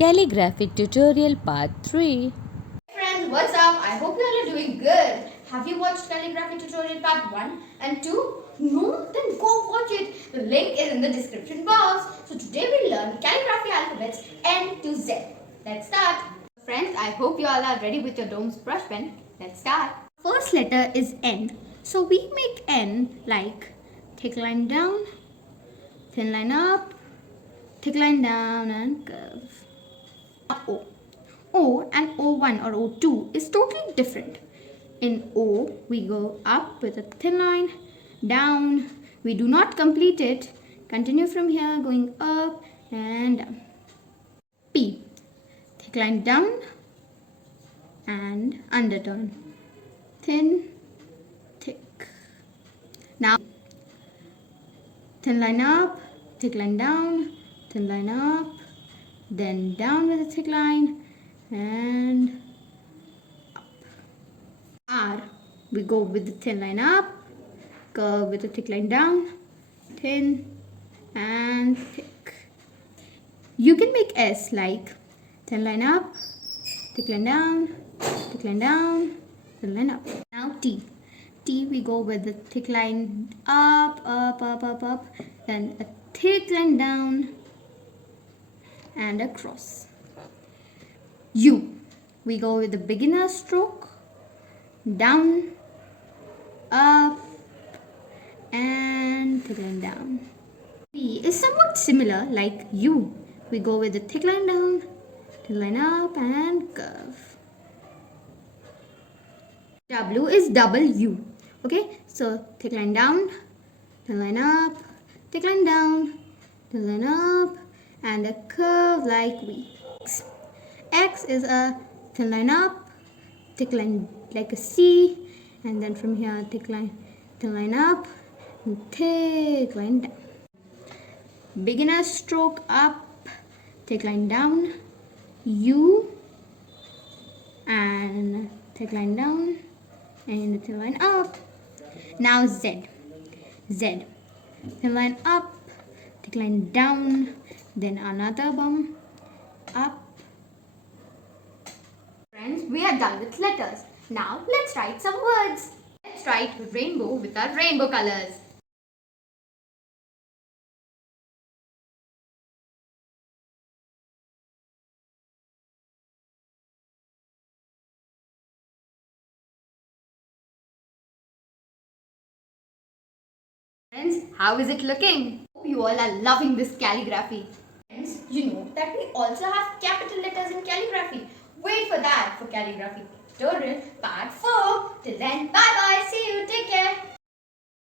Calligraphy tutorial part 3. Friends, what's up? I hope you all are doing good. Have you watched Calligraphy tutorial part 1 and 2? No? Then go watch it. The link is in the description box. So today we learn calligraphy alphabets N to Z. Let's start. Friends, I hope you all are ready with your dome's brush pen. Let's start. First letter is N. So we make N like thick line down, thin line up, thick line down and curve. O. O and O1 or O2 is totally different. In O, we go up with a thin line, down, we do not complete it, continue from here going up and down. P, thick line down and underturn, thin, thick. Now, thin line up, thick line down, thin line up, then down with a thick line and up. R, we go with the thin line up, curve with a thick line down, thin and thick. You can make S like thin line up, thick line down, thick line down, thin line up. Now T. T we go with the thick line up, up, up, up, up, then a thick line down and a cross. U. We go with the beginner stroke, down, up and thick line down. V is somewhat similar like U. We go with the thick line down, thin line up and curve. W is double U. Okay, so thick line down, thin line up, thick line down, thin line up and a curve like V. X is a thin line up, thick line like a C, and then from here thin line up, and thick line down. Beginner stroke up, thick line down, U, and thick line down, and thin line up. Now Z. Z. Thin line up, thick line down, then another bump, up. Friends, we are done with letters. Now let's write some words. Let's write rainbow with our rainbow colors. Friends, how is it looking? Hope you all are loving this calligraphy. Friends, you know that we also have capital letters in calligraphy. Wait for that for calligraphy tutorial part 4. Till then, bye.